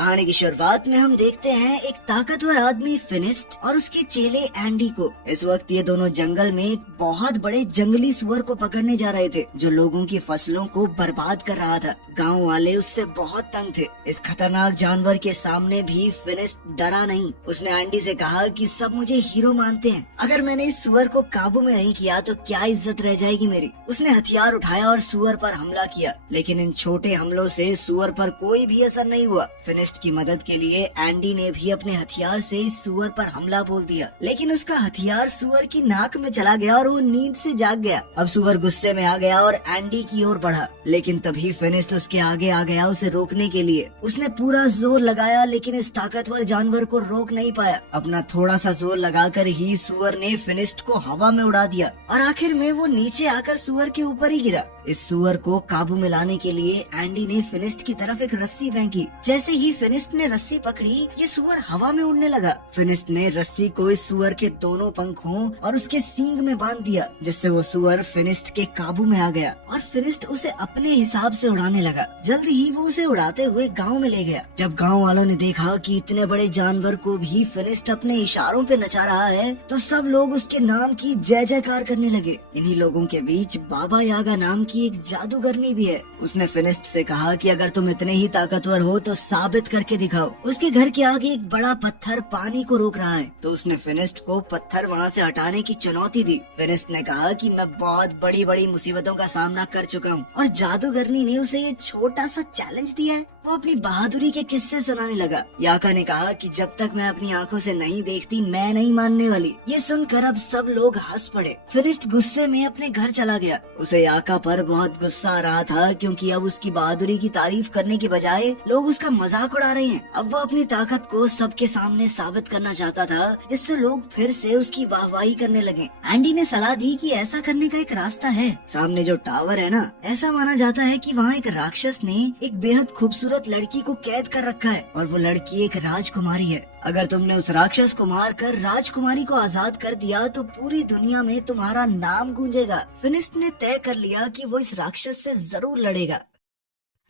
कहानी की शुरुआत में हम देखते हैं एक ताकतवर आदमी फिनिस्ट और उसके चेले एंडी को। इस वक्त ये दोनों जंगल में एक बहुत बड़े जंगली सुअर को पकड़ने जा रहे थे जो लोगों की फसलों को बर्बाद कर रहा था। गांव वाले उससे बहुत तंग थे। इस खतरनाक जानवर के सामने भी फिनिस्ट डरा नहीं। उसने एंडी से कहा कि सब मुझे हीरो मानते हैं, अगर मैंने इस सुअर को काबू में नहीं किया तो क्या इज्जत रह जाएगी मेरी। उसने हथियार उठाया और सुअर पर हमला किया, लेकिन इन छोटे हमलों से सुअर पर कोई भी असर नहीं हुआ। फिनिस्ट की मदद के लिए एंडी ने भी अपने हथियार से इस सुअर पर हमला बोल दिया, लेकिन उसका हथियार सुअर की नाक में चला गया और वो नींद से जाग गया। अब सुअर गुस्से में आ गया और एंडी की ओर बढ़ा, लेकिन तभी फिनिस्ट उसके आगे आ गया उसे रोकने के लिए। उसने पूरा जोर लगाया, लेकिन इस ताकतवर जानवर को रोक नहीं पाया। अपना थोड़ा सा जोर लगाकर ही सुअर ने फिनिस्ट को हवा में उड़ा दिया और आखिर में वो नीचे आकर सुअर के ऊपर ही गिरा। इस सुअर को काबू में लाने के लिए एंडी ने फिनिस्ट की तरफ एक रस्सी फेंकी। जैसे ही फिनिस्ट ने रस्सी पकड़ी, ये सुअर हवा में उड़ने लगा। फिनिस्ट ने रस्सी को इस सुअर के दोनों पंखों और उसके सींग में बांध दिया, जिससे वो सुअर फिनिस्ट के काबू में आ गया और फिनिस्ट उसे अपने हिसाब से उड़ाने लगा। जल्दी ही वो उसे उड़ाते हुए गांव में ले गया। जब गांव वालों ने देखा कि इतने बड़े जानवर को भी फिनिस्ट अपने इशारों पे नचा रहा है, तो सब लोग उसके नाम की जय जयकार करने लगे। इन्हीं लोगों के बीच बाबा यागा नाम की एक जादूगरनी भी है। उसने फिनिस्ट से कहा कि अगर तुम इतने ही ताकतवर हो तो साबित करके दिखाओ। उसके घर के आगे एक बड़ा पत्थर पानी को रोक रहा है, तो उसने फिनिस्ट को पत्थर वहाँ से हटाने की चुनौती दी। फिनिस्ट ने कहा कि मैं बहुत बड़ी बड़ी मुसीबतों का सामना कर चुका हूँ और जादूगरनी ने उसे ये छोटा सा चैलेंज दिया है। वो अपनी बहादुरी के किस्से सुनाने लगा। याका ने कहा कि जब तक मैं अपनी आंखों से नहीं देखती मैं नहीं मानने वाली। ये सुनकर अब सब लोग हंस पड़े। फिनिस्ट गुस्से में अपने घर चला गया। उसे याका पर बहुत गुस्सा आ रहा था, क्योंकि अब उसकी बहादुरी की तारीफ करने के बजाय लोग उसका मजाक उड़ा रहे हैं। अब वो अपनी ताकत को सबके सामने साबित करना चाहता था, जिससे लोग फिर से उसकी वाहवाही करने लगे। एंडी ने सलाह दी कि ऐसा करने का एक रास्ता है। सामने जो टावर है ना, ऐसा माना जाता है कि वहाँ एक राक्षस ने एक बेहद खूबसूरत लड़की को कैद कर रखा है और वो लड़की एक राजकुमारी है। अगर तुमने उस राक्षस को मारकर राजकुमारी को आजाद कर दिया तो पूरी दुनिया में तुम्हारा नाम गूंजेगा। फिनिस्ट ने तय कर लिया कि वो इस राक्षस से जरूर लड़ेगा।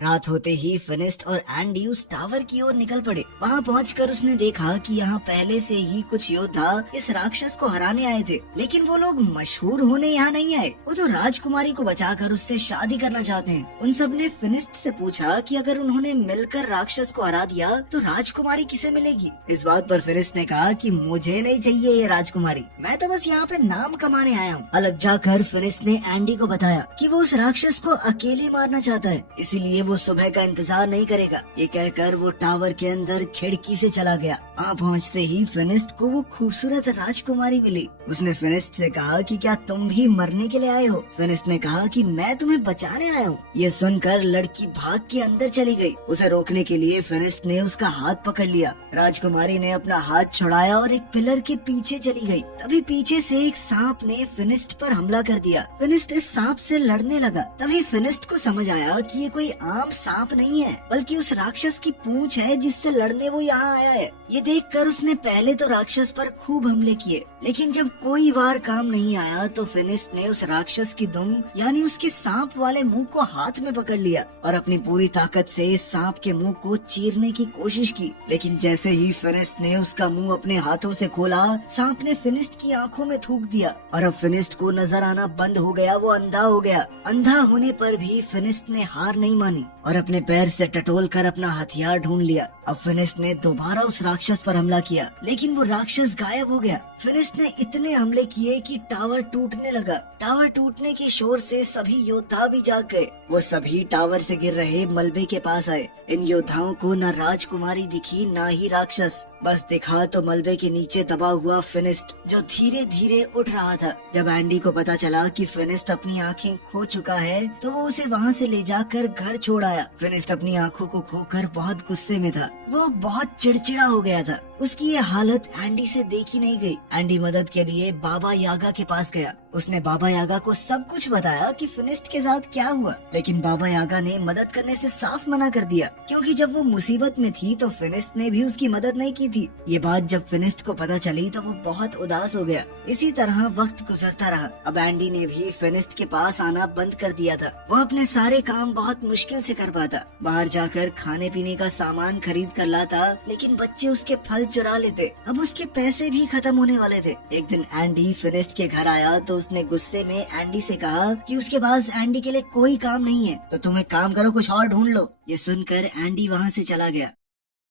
रात होते ही फिनिस्ट और एंडी उस टावर की ओर निकल पड़े। वहाँ पहुंचकर उसने देखा कि यहाँ पहले से ही कुछ योद्धा इस राक्षस को हराने आए थे, लेकिन वो लोग मशहूर होने यहाँ नहीं आए। वो तो राजकुमारी को बचाकर उससे शादी करना चाहते हैं। उन सब ने फिनिस्ट से पूछा कि अगर उन्होंने मिलकर राक्षस को हरा दिया तो राजकुमारी किसे मिलेगी। इस बात पर फिनिस्ट ने कहा कि मुझे नहीं चाहिए ये राजकुमारी, मैं तो बस यहाँ पे नाम कमाने आया हूँ। अलग जाकर फिनिस्ट ने एंडी को बताया कि वो उस राक्षस को अकेले मारना चाहता है, इसीलिए वो सुबह का इंतजार नहीं करेगा। ये कहकर वो टावर के अंदर खिड़की से चला गया। वहाँ पहुँचते ही फिनिस्ट को वो खूबसूरत राजकुमारी मिली। उसने फिनिस्ट से कहा कि क्या तुम भी मरने के लिए आए हो। फिनिस्ट ने कहा कि मैं तुम्हें बचाने आया हूँ। ये सुनकर लड़की भाग के अंदर चली गई। उसे रोकने के लिए फिनिस्ट ने उसका हाथ पकड़ लिया। राजकुमारी ने अपना हाथ छुड़ाया और एक पिलर के पीछे चली गई। तभी पीछे से एक सांप ने फिनिस्ट पर हमला कर दिया। फिनिस्ट इस सांप से लड़ने लगा। तभी फिनिस्ट को समझ आया कि ये कोई आम सांप नहीं है, बल्कि उस राक्षस की पूंछ है जिससे लड़ने वो यहाँ आया है। ये देखकर उसने पहले तो राक्षस पर खूब हमले किए, लेकिन जब कोई वार काम नहीं आया तो फिनिस्ट ने उस राक्षस की दुम यानी उसके सांप वाले मुंह को हाथ में पकड़ लिया और अपनी पूरी ताकत से इस सांप के मुंह को चीरने की कोशिश की। लेकिन जैसे ही फिनिस्ट ने उसका मुंह अपने हाथों से खोला, सांप ने फिनिस्ट की आंखों में थूक दिया और अब फिनिस्ट को नजर आना बंद हो गया। वो अंधा हो गया। अंधा होने पर भी फिनिस्ट ने हार नहीं मानी और अपने पैर से टटोल कर अपना हथियार ढूंढ लिया। अब फिनिस्ट ने दोबारा उस राक्षस पर हमला किया, लेकिन वो राक्षस गायब हो गया। फिनिस्ट ने इतने हमले किए कि टावर टूटने लगा। टावर टूटने के शोर से सभी योद्धा भी जाग गए। वो सभी टावर से गिर रहे मलबे के पास आए। इन योद्धाओं को न राजकुमारी दिखी न ही राक्षस, बस दिखा तो मलबे के नीचे दबा हुआ फिनिस्ट, जो धीरे धीरे उठ रहा था। जब एंडी को पता चला कि फिनिस्ट अपनी आंखें खो चुका है तो वो उसे वहाँ से ले जाकर घर छोड़ आया। फिनिस्ट अपनी आंखों को खोकर बहुत गुस्से में था। वो बहुत चिड़चिड़ा हो गया था। उसकी ये हालत एंडी से देखी नहीं गई। एंडी मदद के लिए बाबा यागा के पास गया। उसने बाबा यागा को सब कुछ बताया कि फिनिस्ट के साथ क्या हुआ, लेकिन बाबा यागा ने मदद करने से साफ मना कर दिया, क्योंकि जब वो मुसीबत में थी तो फिनिस्ट ने भी उसकी मदद नहीं की थी। ये बात जब फिनिस्ट को पता चली तो वो बहुत उदास हो गया। इसी तरह वक्त गुजरता रहा। अब एंडी ने भी फिनिस्ट के पास आना बंद कर दिया था। वो अपने सारे काम बहुत मुश्किल से कर पाता। बाहर जाकर खाने पीने का सामान खरीद कर लाता, लेकिन बच्चे उसके फल चुरा लेते। अब उसके पैसे भी खत्म होने वाले थे। एक दिन एंडी फिनिस्ट के घर आया तो उसने गुस्से में एंडी से कहा कि उसके पास एंडी के लिए कोई काम नहीं है, तो तुम एक काम करो, कुछ और ढूंढ लो। ये सुनकर एंडी वहाँ से चला गया।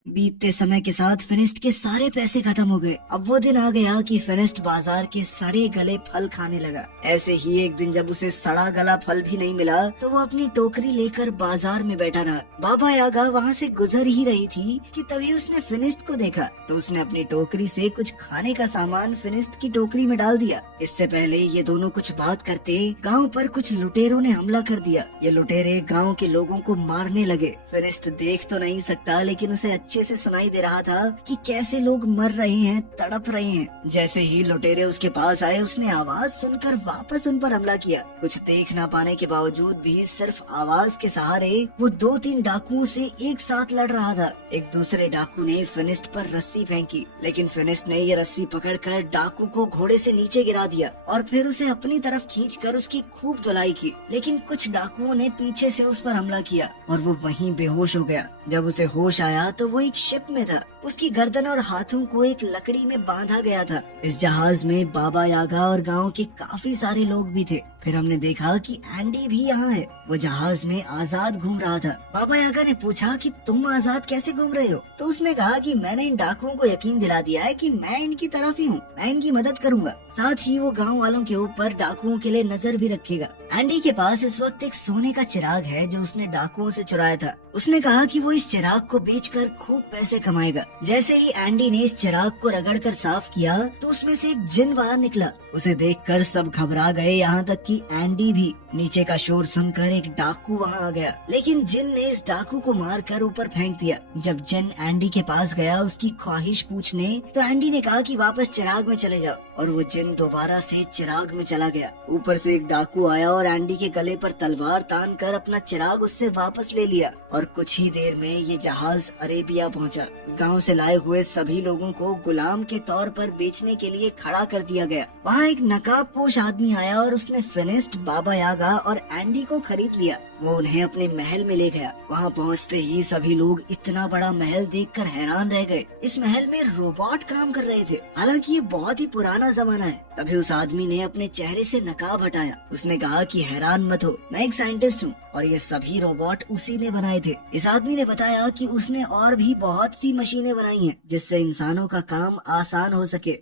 बीतते समय के साथ फिनिस्ट के सारे पैसे खत्म हो गए। अब वो दिन आ गया कि फिनिस्ट बाजार के सड़े गले फल खाने लगा। ऐसे ही एक दिन जब उसे सड़ा गला फल भी नहीं मिला तो वो अपनी टोकरी लेकर बाजार में बैठा रहा। बाबा यागा वहाँ से गुजर ही रही थी कि तभी उसने फिनिस्ट को देखा, तो उसने अपनी टोकरी से कुछ खाने का सामान फिनिस्ट की टोकरी में डाल दिया। इससे पहले ये दोनों कुछ बात करते गाँव पर कुछ लुटेरों ने हमला कर दिया। ये लुटेरे गाँव के लोगों को मारने लगे। फिनिस्ट देख तो नहीं सकता, लेकिन उसे अच्छे से सुनाई दे रहा था कि कैसे लोग मर रहे हैं, तड़प रहे हैं। जैसे ही लुटेरे उसके पास आए, उसने आवाज सुनकर वापस उन पर हमला किया। कुछ देख ना पाने के बावजूद भी सिर्फ आवाज के सहारे वो 2-3 डाकुओं से एक साथ लड़ रहा था। एक दूसरे डाकू ने फिनिस्ट पर रस्सी फेंकी, लेकिन फिनिस्ट ने ये रस्सी पकड़कर डाकू को घोड़े से नीचे गिरा दिया और फिर उसे अपनी तरफ खींचकर उसकी खूब धुलाई की। लेकिन कुछ डाकुओं ने पीछे से उस पर हमला किया और वो वहीं बेहोश हो गया। जब उसे होश आया तो वो एक शिप में था। उसकी गर्दन और हाथों को एक लकड़ी में बांधा गया था। इस जहाज में बाबा यागा और गांव के काफी सारे लोग भी थे। फिर हमने देखा कि एंडी भी यहाँ है। वो जहाज में आजाद घूम रहा था। बाबा यागा ने पूछा कि तुम आजाद कैसे घूम रहे हो? तो उसने कहा कि मैंने इन डाकुओं को यकीन दिला दिया है कि मैं इनकी तरफ ही हूँ, मैं इनकी मदद करूँगा। साथ ही वो गाँव वालों के ऊपर डाकुओं के लिए नजर भी रखेगा। एंडी के पास इस वक्त एक सोने का चिराग है जो उसने डाकुओं से चुराया था। उसने कहा कि वो इस चिराग को बेचकर खूब पैसे कमाएगा। जैसे ही एंडी ने इस चिराग को रगड़कर साफ किया तो उसमें से एक जिन बाहर निकला। उसे देखकर सब घबरा गए, यहाँ तक कि एंडी भी। नीचे का शोर सुनकर एक डाकू वहाँ आ गया, लेकिन जिन ने इस डाकू को मारकर ऊपर फेंक दिया। जब जिन एंडी के पास गया उसकी ख्वाहिश पूछने, तो एंडी ने कहा कि वापस चिराग में चले जाओ, और वो जिन दोबारा से चिराग में चला गया। ऊपर से एक डाकू आया और एंडी के गले पर तलवार तान कर अपना चिराग उससे वापस ले लिया, और कुछ ही देर में ये जहाज अरेबिया पहुंचा। गांव से लाए हुए सभी लोगों को गुलाम के तौर पर बेचने के लिए खड़ा कर दिया गया। वहाँ एक नकाबपोश आदमी आया और उसने फिनिस्ट, बाबा यागा और एंडी को खरीद लिया। वो उन्हें अपने महल में ले गया। वहाँ पहुँचते ही सभी लोग इतना बड़ा महल देखकर हैरान रह गए। इस महल में रोबोट काम कर रहे थे। हालांकि ये बहुत ही पुराना जमाना है। तभी उस आदमी ने अपने चेहरे से नकाब हटाया। उसने कहा कि हैरान मत हो, मैं एक साइंटिस्ट हूँ और ये सभी रोबोट उसी ने बनाए थे। इस आदमी ने बताया कि उसने और भी बहुत सी मशीनें बनाई हैं जिससे इंसानों का काम आसान हो सके।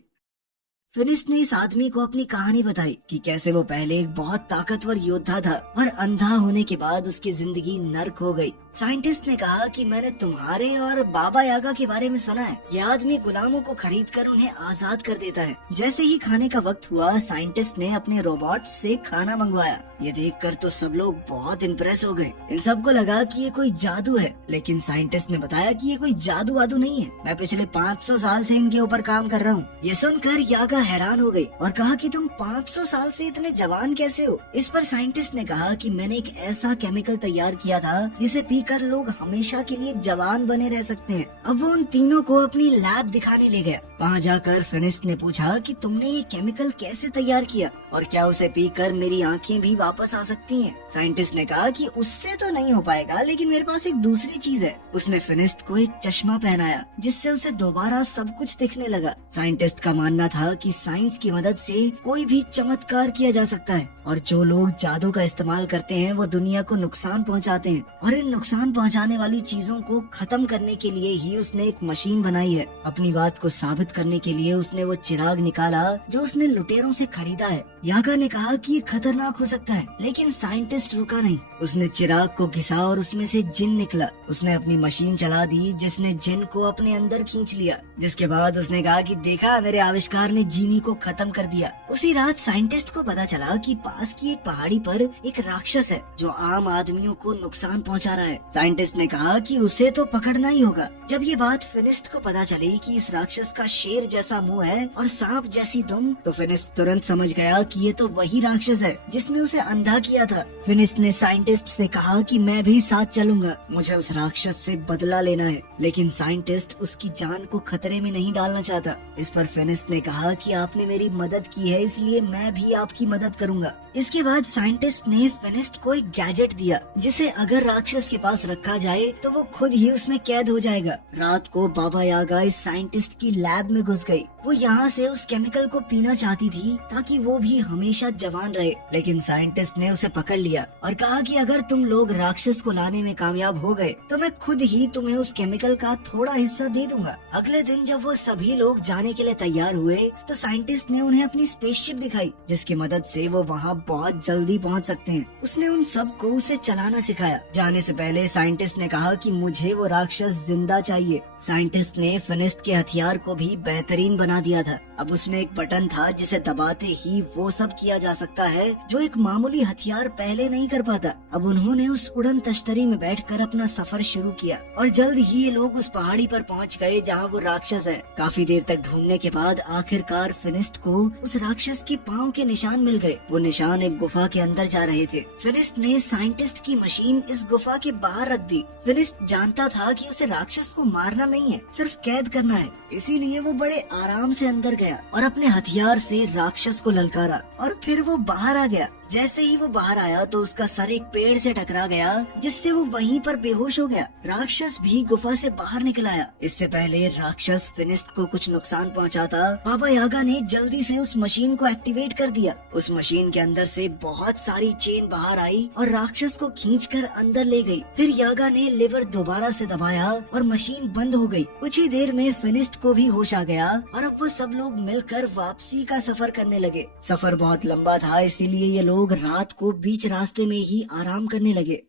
फिनिस्ट ने इस आदमी को अपनी कहानी बताई कि कैसे वो पहले एक बहुत ताकतवर योद्धा था और अंधा होने के बाद उसकी जिंदगी नर्क हो गई। साइंटिस्ट ने कहा कि मैंने तुम्हारे और बाबा यागा के बारे में सुना है। यह आदमी गुलामों को खरीदकर उन्हें आजाद कर देता है। जैसे ही खाने का वक्त हुआ, साइंटिस्ट ने अपने रोबोट से खाना मंगवाया। ये देखकर तो सब लोग बहुत इम्प्रेस हो गए। इन सबको लगा कि ये कोई जादू है, लेकिन साइंटिस्ट ने बताया कि ये कोई जादू वादू नहीं है। मैं पिछले 500 साल से इनके ऊपर काम कर रहा हूँ। ये सुनकर यागा हैरान हो गई और कहा कि तुम 500 साल से इतने जवान कैसे हो? इस पर साइंटिस्ट ने कहा कि मैंने एक ऐसा केमिकल तैयार किया था जिसे पीकर लोग हमेशा के लिए जवान बने रह सकते हैं। अब वो उन तीनों को अपनी लैब दिखाने ले गया। वहाँ जाकर फिनिस्ट ने पूछा कि तुमने ये केमिकल कैसे तैयार किया और क्या उसे पीकर मेरी आंखें भी वापस आ सकती हैं? साइंटिस्ट ने कहा कि उससे तो नहीं हो पाएगा, लेकिन मेरे पास एक दूसरी चीज है। उसने फिनिस्ट को एक चश्मा पहनाया जिससे उसे दोबारा सब कुछ दिखने लगा। साइंटिस्ट का मानना था कि साइंस की मदद से कोई भी चमत्कार किया जा सकता है, और जो लोग जादू का इस्तेमाल करते हैं वो दुनिया को नुकसान पहुंचाते हैं, और इन नुकसान पहुंचाने वाली चीजों को खत्म करने के लिए ही उसने एक मशीन बनाई है। अपनी बात को साबित करने के लिए उसने वो चिराग निकाला जो उसने लुटेरों से खरीदा है। यागा ने कहा कि ये खतरनाक हो सकता है, लेकिन साइंटिस्ट रुका नहीं। उसने चिराग को घिसा और उसमें से जिन निकला। उसने अपनी मशीन चला दी जिसने जिन को अपने अंदर खींच लिया, जिसके बाद उसने कहा कि देखा, मेरे आविष्कार ने जीनी को खत्म कर दिया। उसी रात साइंटिस्ट को पता चला कि पास की एक पहाड़ी पर एक राक्षस है जो आम आदमियों को नुकसान पहुंचा रहा है। साइंटिस्ट ने कहा कि उसे तो पकड़ना ही होगा। जब ये बात फिनिस्ट को पता चली कि इस राक्षस का शेर जैसा मुंह है और सांप जैसी दुम, तो फिनिस्ट तुरंत समझ गया कि ये तो वही राक्षस है जिसने उसे अंधा किया था। फिनिस्ट ने साइंटिस्ट से कहा कि मैं भी साथ चलूंगा, मुझे उस राक्षस से बदला लेना है। लेकिन साइंटिस्ट उसकी जान को खतरे में नहीं डालना चाहता। इस पर फिनिस्ट ने कहा कि आपने मेरी मदद की है, इसलिए मैं भी आपकी मदद करूंगा। इसके बाद साइंटिस्ट ने फिनिस्ट को एक गैजेट दिया जिसे अगर राक्षस के पास रखा जाए तो वो खुद ही उसमें कैद हो जाएगा। रात को बाबा यागा इस साइंटिस्ट की लैब में घुस गई। वो यहाँ से उस केमिकल को पीना चाहती थी ताकि वो भी हमेशा जवान रहे, लेकिन साइंटिस्ट ने उसे पकड़ लिया और कहा कि अगर तुम लोग राक्षस को लाने में कामयाब हो गए तो मैं खुद ही तुम्हें उस केमिकल का थोड़ा हिस्सा दे दूंगा। अगले दिन जब वो सभी लोग जाने के लिए तैयार हुए तो साइंटिस्ट ने उन्हें अपनी स्पेसशिप दिखाई जिसकी मदद से वो वहाँ बहुत जल्दी पहुँच सकते हैं। उसने उन सबको उसे चलाना सिखाया। जाने से पहले साइंटिस्ट ने कहा कि मुझे वो राक्षस जिंदा चाहिए। साइंटिस्ट ने फिनिस्ट के हथियार को भी बेहतरीन बना दिया था। अब उसमें एक बटन था जिसे दबाते ही वो सब किया जा सकता है जो एक मामूली हथियार पहले नहीं कर पाता। अब उन्होंने उस उड़न तश्तरी में बैठकर अपना सफर शुरू किया और जल्द ही ये लोग उस पहाड़ी पर पहुंच गए जहां वो राक्षस है। काफी देर तक ढूंढने के बाद आखिरकार फिनिस्ट को उस राक्षस के पाँव के निशान मिल गए। वो निशान एक गुफा के अंदर जा रहे थे। फिनिस्ट ने साइंटिस्ट की मशीन इस गुफा के बाहर रख दी। फिनिस्ट जानता था कि उसे राक्षस को मारना नहीं है, सिर्फ कैद करना है। इसीलिए वो बड़े आराम से अंदर गया और अपने हथियार से राक्षस को ललकारा और फिर वो बाहर आ गया। जैसे ही वो बाहर आया तो उसका सर एक पेड़ से टकरा गया जिससे वो वहीं पर बेहोश हो गया। राक्षस भी गुफा से बाहर निकल आया। इससे पहले राक्षस फिनिस्ट को कुछ नुकसान पहुंचाता, बाबा यागा ने जल्दी से उस मशीन को एक्टिवेट कर दिया। उस मशीन के अंदर से बहुत सारी चेन बाहर आई और राक्षस को खींचकर अंदर ले गई। फिर यागा ने लिवर दोबारा से दबाया और मशीन बंद हो गई। कुछ ही देर में फिनिस्ट को भी होश आ गया और अब वो सब लोग मिलकर वापसी का सफर करने लगे। सफर बहुत लंबा था, इसीलिए ये लोग रात को बीच रास्ते में ही आराम करने लगे।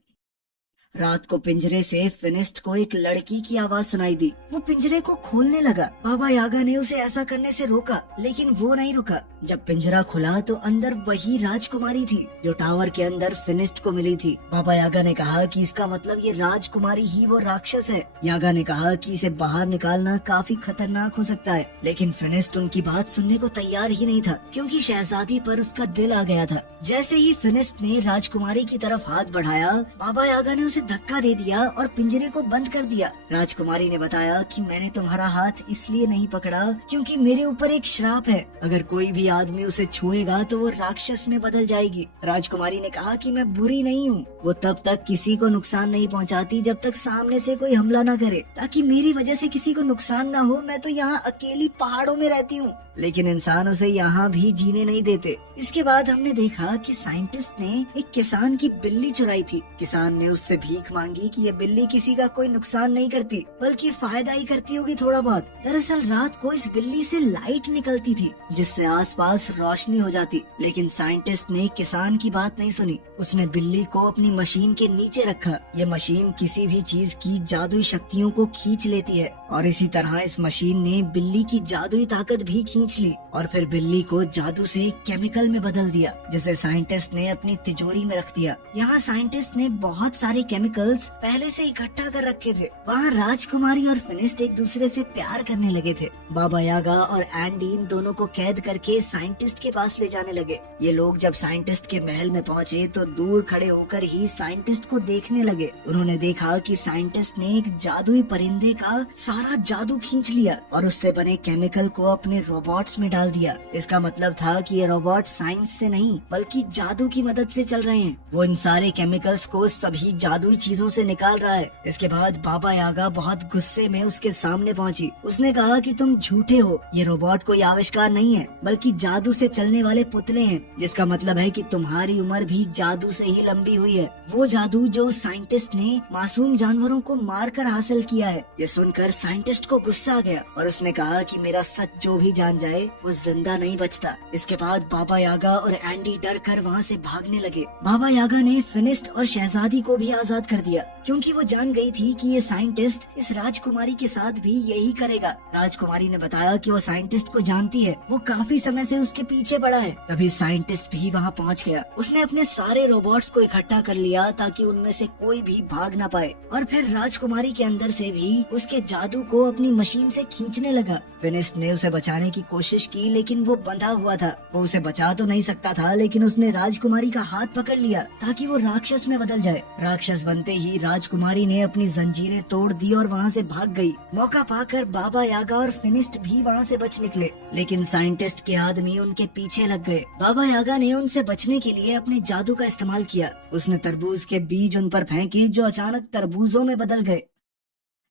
रात को पिंजरे से फिनिस्ट को एक लड़की की आवाज सुनाई दी। वो पिंजरे को खोलने लगा। बाबा यागा ने उसे ऐसा करने से रोका, लेकिन वो नहीं रुका। जब पिंजरा खुला तो अंदर वही राजकुमारी थी जो टावर के अंदर फिनिस्ट को मिली थी। बाबा यागा ने कहा कि इसका मतलब ये राजकुमारी ही वो राक्षस है। यागा ने कहा कि इसे बाहर निकालना काफी खतरनाक हो सकता है, लेकिन फिनिस्ट उनकी बात सुनने को तैयार ही नहीं था क्योंकि शहजादी पर उसका दिल आ गया था। जैसे ही फिनिस्ट ने राजकुमारी की तरफ हाथ बढ़ाया, बाबा यागा ने उसे धक्का दे दिया और पिंजरे को बंद कर दिया। राजकुमारी ने बताया कि मैंने तुम्हारा हाथ इसलिए नहीं पकड़ा क्योंकि मेरे ऊपर एक श्राप है, अगर कोई भी आदमी उसे छुएगा तो वो राक्षस में बदल जाएगी। राजकुमारी ने कहा कि मैं बुरी नहीं हूँ, वो तब तक किसी को नुकसान नहीं पहुँचाती जब तक सामने से कोई हमला न करे, ताकि मेरी वजह से किसी को नुकसान न हो। मैं तो यहाँ अकेली पहाड़ों में रहती हूँ, लेकिन इंसान उसे यहाँ भी जीने नहीं देते। इसके बाद हमने देखा कि साइंटिस्ट ने एक किसान की बिल्ली चुराई थी। किसान ने उससे भीख मांगी कि ये बिल्ली किसी का कोई नुकसान नहीं करती बल्कि फायदा ही करती होगी थोड़ा बहुत। दरअसल रात को इस बिल्ली से लाइट निकलती थी जिससे आसपास रोशनी हो जाती, लेकिन साइंटिस्ट ने किसान की बात नहीं सुनी। उसने बिल्ली को अपनी मशीन के नीचे रखा। ये मशीन किसी भी चीज की जादुई शक्तियों को खींच लेती है और इसी तरह इस मशीन ने बिल्ली की जादुई ताकत भी खींच ली और फिर बिल्ली को जादू से केमिकल में बदल दिया जिसे साइंटिस्ट ने अपनी तिजोरी में रख दिया। यहाँ साइंटिस्ट ने बहुत सारे केमिकल्स पहले से इकट्ठा कर रखे थे। वहाँ राजकुमारी और फिनिस्ट एक दूसरे से प्यार करने लगे थे। बाबा यागा और एंडी इन दोनों को कैद करके साइंटिस्ट के पास ले जाने लगे। ये लोग जब साइंटिस्ट के महल में पहुँचे तो दूर खड़े होकर ही साइंटिस्ट को देखने लगे। उन्होंने देखा कि साइंटिस्ट ने एक जादुई परिंदे का सारा जादू खींच लिया और उससे बने केमिकल को अपने रोबोट्स में डाल दिया। इसका मतलब था कि ये रोबोट साइंस से नहीं बल्कि जादू की मदद से चल रहे हैं। वो इन सारे केमिकल्स को सभी जादुई चीजों से निकाल रहा है। इसके बाद बाबा यागा बहुत गुस्से में उसके सामने पहुंची। उसने कहा कि तुम झूठे हो, ये रोबोट कोई आविष्कार नहीं है बल्कि जादू से चलने वाले पुतले हैं, जिसका मतलब है कि तुम्हारी उम्र भी जादू से ही लंबी हुई है। वो जादू जो उस साइंटिस्ट ने मासूम जानवरों को मारकर हासिल किया है। ये सुनकर साइंटिस्ट को गुस्सा आ गया और उसने कहा कि मेरा सच जो भी जान जाए वो जिंदा नहीं बचता। इसके बाद बाबा यागा और एंडी डर कर वहाँ से भागने लगे। बाबा यागा ने फिनिस्ट और शहजादी को भी आजाद कर दिया क्योंकि वो जान गई थी कि ये साइंटिस्ट इस राजकुमारी के साथ भी यही करेगा। राजकुमारी ने बताया कि वो साइंटिस्ट को जानती है, वो काफी समय से उसके पीछे पड़ा है। तभी साइंटिस्ट भी वहाँ पहुँच गया। उसने अपने सारे रोबोट्स को इकट्ठा कर लिया ताकि उनमें से कोई भी भाग ना पाए, और फिर राजकुमारी के अंदर से भी उसके जादू को अपनी मशीन से खींचने लगा। फिनिस्ट ने उसे बचाने की कोशिश की, लेकिन वो बंधा हुआ था। वो उसे बचा तो नहीं सकता था, लेकिन उसने राजकुमारी का हाथ पकड़ लिया ताकि वो राक्षस में बदल जाए। राक्षस बनते ही राजकुमारी ने अपनी जंजीरें तोड़ दी और वहाँ से भाग गई। मौका पाकर बाबा यागा और फिनिस्ट भी वहाँ से बच निकले, लेकिन साइंटिस्ट के आदमी उनके पीछे लग गए। बाबा यागा ने उनसे बचने के लिए अपने जादू का इस्तेमाल किया। उसने तरबूज के बीज उन पर फेंके जो अचानक तरबूजों में बदल गए।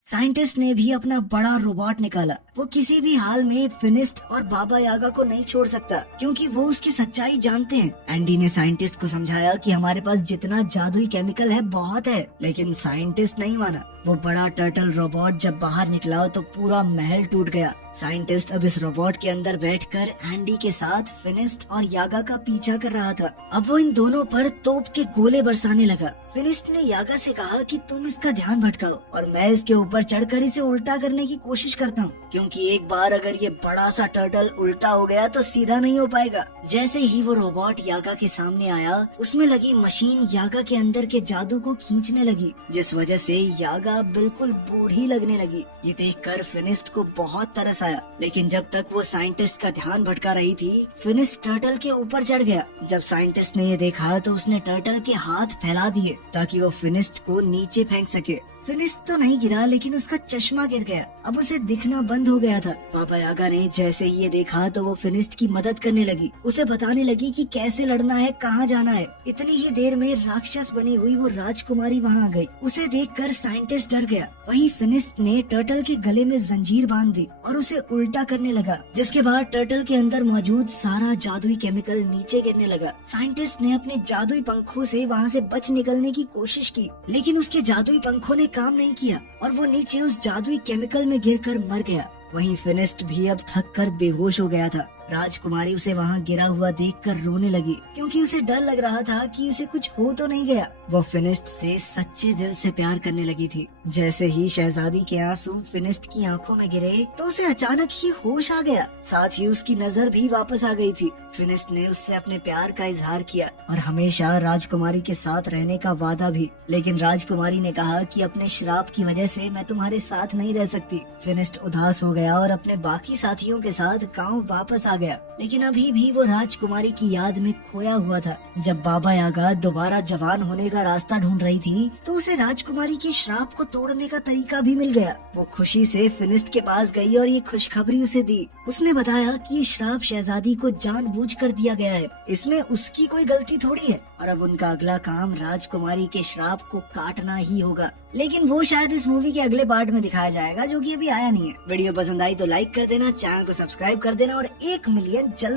साइंटिस्ट ने भी अपना बड़ा रोबोट निकाला। वो किसी भी हाल में फिनिस्ट और बाबा यागा को नहीं छोड़ सकता, क्योंकि वो उसकी सच्चाई जानते हैं। एंडी ने साइंटिस्ट को समझाया कि हमारे पास जितना जादुई केमिकल है बहुत है, लेकिन साइंटिस्ट नहीं माना। वो बड़ा टर्टल रोबोट जब बाहर निकला तो पूरा महल टूट गया। साइंटिस्ट अब इस रोबोट के अंदर बैठकर एंडी के साथ फिनिस्ट और यागा का पीछा कर रहा था। अब वो इन दोनों पर तोप के गोले बरसाने लगा। फिनिस्ट ने यागा से कहा कि तुम इसका ध्यान भटकाओ और मैं इसके ऊपर चढ़कर इसे उल्टा करने की कोशिश करता हूँ, क्योंकि एक बार अगर ये बड़ा सा टर्टल उल्टा हो गया तो सीधा नहीं हो पाएगा। जैसे ही वो रोबोट यागा के सामने आया, उसमें लगी मशीन यागा के अंदर के जादू को खींचने लगी, जिस वजह से यागा बिल्कुल बूढ़ी लगने लगी। ये देखकर फिनिस्ट को बहुत तरस आया, लेकिन जब तक वो साइंटिस्ट का ध्यान भटका रही थी, फिनिस्ट टर्टल के ऊपर चढ़ गया। जब साइंटिस्ट ने ये देखा तो उसने टर्टल के हाथ फैला दिए ताकि वो फिनिस्ट को नीचे फेंक सके। फिनिस्ट तो नहीं गिरा, लेकिन उसका चश्मा गिर गया। अब उसे दिखना बंद हो गया था। बाबा यागा ने जैसे ही ये देखा तो वो फिनिस्ट की मदद करने लगी, उसे बताने लगी कि कैसे लड़ना है, कहाँ जाना है। इतनी ही देर में राक्षस बनी हुई वो राजकुमारी वहाँ आ गई। उसे देखकर साइंटिस्ट डर गया। वहीं फिनिस्ट ने टर्टल के गले में जंजीर बांध दी और उसे उल्टा करने लगा, जिसके बाद टर्टल के अंदर मौजूद सारा जादुई केमिकल नीचे गिरने लगा। साइंटिस्ट ने अपने जादुई पंखों से वहाँ से बच निकलने की कोशिश की, लेकिन उसके जादुई पंखों ने काम नहीं किया और वो नीचे उस जादुई केमिकल में गिरकर मर गया। वहीं फिनिस्ट भी अब थक कर बेहोश हो गया था। राजकुमारी उसे वहाँ गिरा हुआ देखकर रोने लगी, क्योंकि उसे डर लग रहा था कि इसे कुछ हो तो नहीं गया। वो फिनिस्ट से सच्चे दिल से प्यार करने लगी थी। जैसे ही शहजादी के आंसू फिनिस्ट की आंखों में गिरे तो उसे अचानक ही होश आ गया, साथ ही उसकी नजर भी वापस आ गई थी। फिनिस्ट ने उससे अपने प्यार का इजहार किया और हमेशा राजकुमारी के साथ रहने का वादा भी, लेकिन राजकुमारी ने कहा कि अपने श्राप की वजह से मैं तुम्हारे साथ नहीं रह सकती। फिनिस्ट उदास हो गया और अपने बाकी साथियों के साथ गाँव वापस आ गया, लेकिन अभी भी वो राजकुमारी की याद में खोया हुआ था। जब बाबा यागा दोबारा जवान होने का रास्ता ढूंढ रही थी तो उसे राजकुमारी के श्राप को तोड़ने का तरीका भी मिल गया। वो खुशी से फिनिस्ट के पास गई और ये खुशखबरी उसे दी। उसने बताया कि ये श्राप शहजादी को जानबूझकर दिया गया है, इसमें उसकी कोई गलती थोड़ी है, और अब उनका अगला काम राजकुमारी के श्राप को काटना ही होगा। लेकिन वो शायद इस मूवी के अगले पार्ट में दिखाया जाएगा, जो कि अभी आया नहीं है। वीडियो पसंद आई तो लाइक कर देना, चैनल को सब्सक्राइब कर देना और 1 मिलियन जल्द